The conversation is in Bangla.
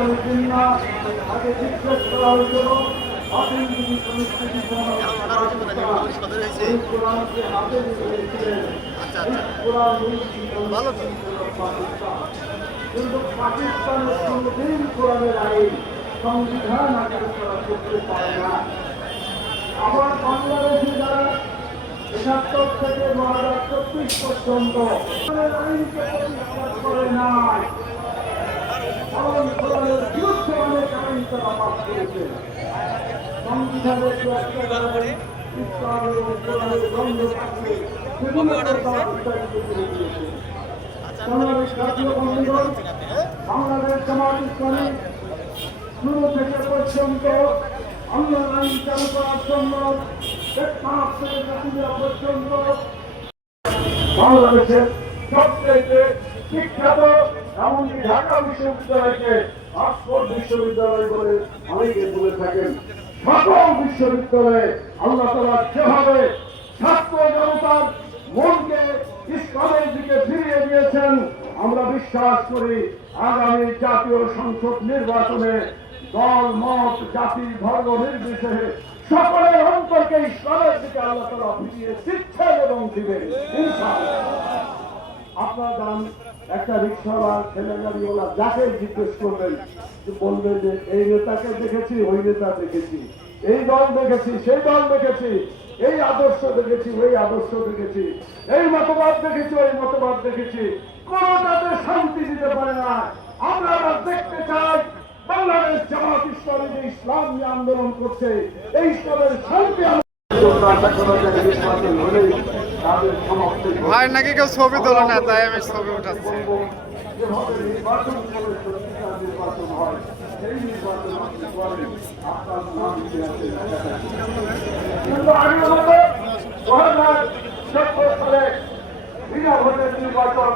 নির্বাচনের জন্য তাকে জিজ্ঞেস করা হয়েছিল অসীম যদি সংস্কৃতি কোরআনকে হাতে নিয়ে গিয়েছিলেন কোরআন না আবার বাংলাদেশে যারা একাত্তর থেকে পর্যন্ত করে নাই দিয়েছে বাংলাদেশ জামাত ইসলামী শুরু থেকে পর্যন্ত আল্লাহ আইন চালু করার জন্য পর্যন্ত বাংলাদেশের সবচেয়ে বিখ্যাত এমনকি ঢাকা বিশ্ববিদ্যালয়কে অক্সফোর্ড বিশ্ববিদ্যালয় বলে অনেকে বলে থাকেন সকল বিশ্ববিদ্যালয়ে আল্লাহ তালা যেভাবে ছাত্র জনতার মনকে ইসলামের দিকে ফিরিয়ে দিয়েছেন, আমরা বিশ্বাস করি আগামী জাতীয় সংসদ নির্বাচনে দল, মত, জাতি ধর্ম নির্বিশেষে সকলের অন্তরকে ইসলামের দিকে আল্লাহ তালা ফিরিয়ে দিচ্ছেন এবং দিবেন। আপনার দাম একটা রিক্সাওয়ালা ছেলে গাড়িওয়ালা যাকে জিজ্ঞেস করবেন বলবে যে, এই নেতাকে দেখেছি, ওই নেতা দেখেছি। এই দল দেখেছি, সেই দল দেখেছি। এই আদর্শ দেখেছি, ওই আদর্শ দেখেছি। এই মতবাদ দেখেছি, ওই মতবাদ দেখেছি। কোনটাতে শান্তি দিতে পারে না। আমরা দেখতে চাই, বাংলাদেশ জামাত ইসলামী যে ইসলাম আন্দোলন করছে, এই ইসলামের শান্তি ঘটবে। ভাই নাকি কেউ ছবি তোলে না? তাই আমি ছবি উঠাচ্ছি। নির্বাচন